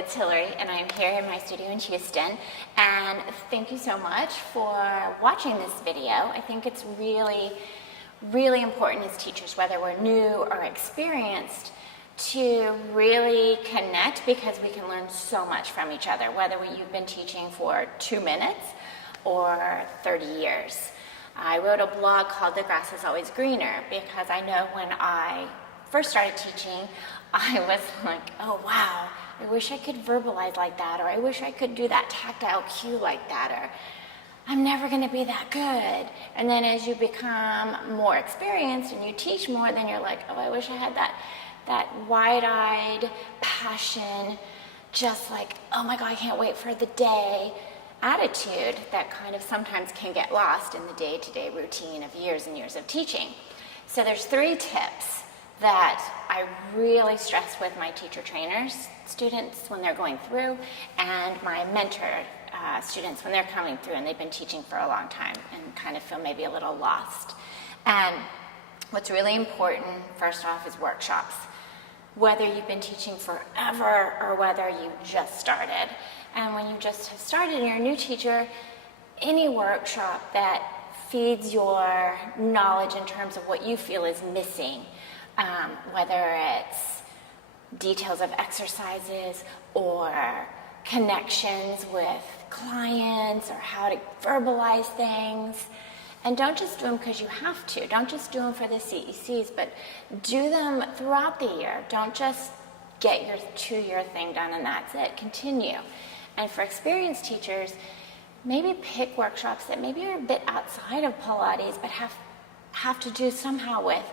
It's Hillary, and I'm here in my studio in Houston, and thank you so much for watching this video. I think it's really important as teachers, whether we're new or experienced, to really connect, because we can learn so much from each other, whether you've been teaching for 2 minutes or 30 years. I wrote a blog called The Grass is Always Greener, because I know when I first started teaching, I was like, oh wow, I wish I could verbalize like that, or I wish I could do that tactile cue like that, or I'm never going to be that good. And then as you become more experienced and you teach more, then you're like, oh, I wish I had that wide-eyed passion, just like, oh my God, I can't wait for the day attitude that kind of sometimes can get lost in the day-to-day routine of years and years of teaching. So there's 3 tips that I really stress with my teacher trainers, students when they're going through, and my mentor students when they're coming through and they've been teaching for a long time and kind of feel maybe a little lost. And what's really important, first off, is workshops. Whether you've been teaching forever or whether you just started. And when you just have started and you're a new teacher, any workshop that feeds your knowledge in terms of what you feel is missing, whether it's details of exercises or connections with clients or how to verbalize things. And don't just do them because you have to. Don't just do them for the CECs, but do them throughout the year. Don't just get your 2-year thing done and that's it. Continue. And for experienced teachers, maybe pick workshops that maybe are a bit outside of Pilates, but have to do somehow with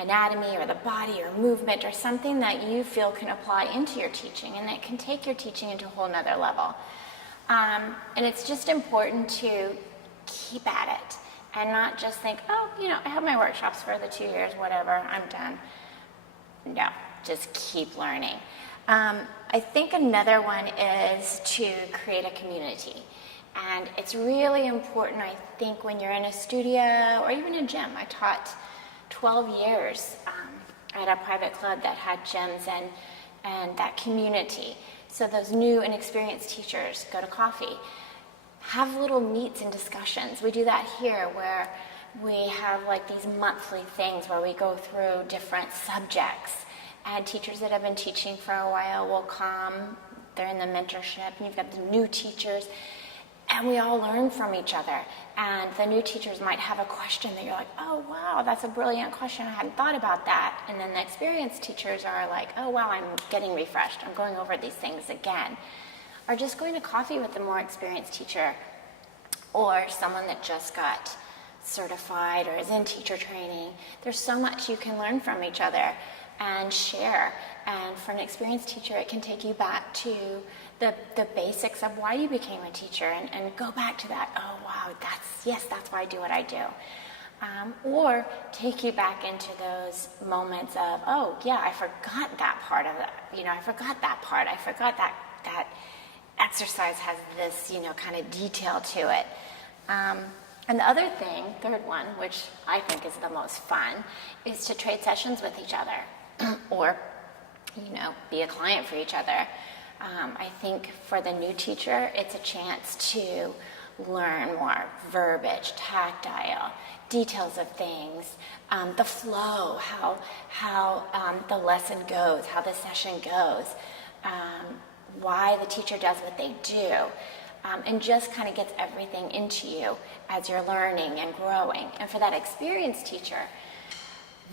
anatomy or the body or movement or something that you feel can apply into your teaching and that can take your teaching into a whole nother level. And it's just important to keep at it and not just think, oh, I have my workshops for the 2 years, whatever, I'm done. No, just keep learning. I think another one is to create a community. And it's really important, I think, when you're in a studio or even a gym. I taught 12 years at a private club that had gyms and that community. So those new and experienced teachers go to coffee. Have little meets and discussions. We do that here where we have like these monthly things where we go through different subjects. And teachers that have been teaching for a while will come. They're in the mentorship, and you've got the new teachers. And we all learn from each other. And the new teachers might have a question that you're like, oh, wow, that's a brilliant question. I hadn't thought about that. And then the experienced teachers are like, oh, wow, I'm getting refreshed. I'm going over these things again. Or just going to coffee with a more experienced teacher or someone that just got certified or is in teacher training. There's so much you can learn from each other and share. And for an experienced teacher, it can take you back to the basics of why you became a teacher and go back to that, oh wow, that's why I do what I do. Or take you back into those moments of, oh yeah, I forgot that part of it. I forgot that part. I forgot that exercise has this, kind of detail to it. And the other thing, third one, which I think is the most fun, is to trade sessions with each other or, be a client for each other. I think for the new teacher, it's a chance to learn more verbiage, tactile, details of things, the flow, how the lesson goes, how the session goes, why the teacher does what they do, and just kind of gets everything into you as you're learning and growing. And for that experienced teacher,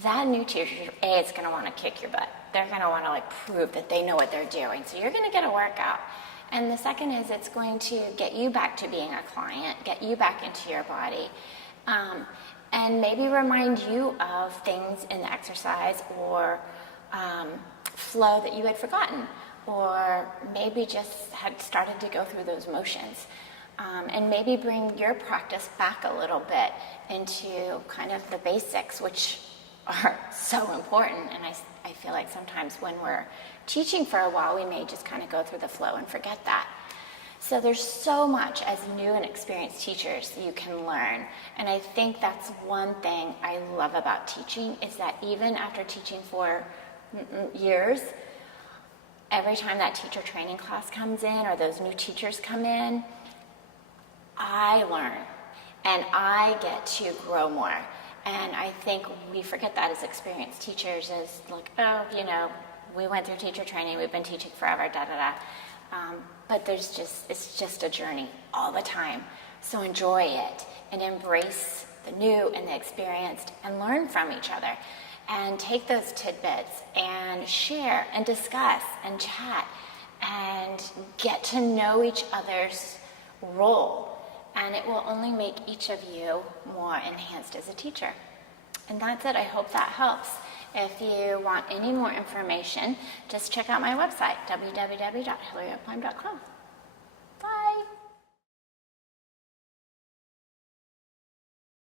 that new teacher, is going to want to kick your butt. They're going to want to prove that they know what they're doing. So you're going to get a workout. And the second is it's going to get you back to being a client, get you back into your body, and maybe remind you of things in the exercise or flow that you had forgotten, or maybe just had started to go through those motions. And maybe bring your practice back a little bit into kind of the basics, which are so important. And I feel like sometimes when we're teaching for a while, we may just kind of go through the flow and forget that. So there's so much as new and experienced teachers you can learn. And I think that's one thing I love about teaching, is that even after teaching for years, every time that teacher training class comes in or those new teachers come in, I learn and I get to grow more. And I think we forget that as experienced teachers, as like, oh, we went through teacher training, we've been teaching forever, but it's just a journey all the time. So enjoy it and embrace the new and the experienced and learn from each other. And take those tidbits and share and discuss and chat and get to know each other's role. And it will only make each of you more enhanced as a teacher. And that's it. I hope that helps. If you want any more information, just check out my website, www.hillaryupline.com.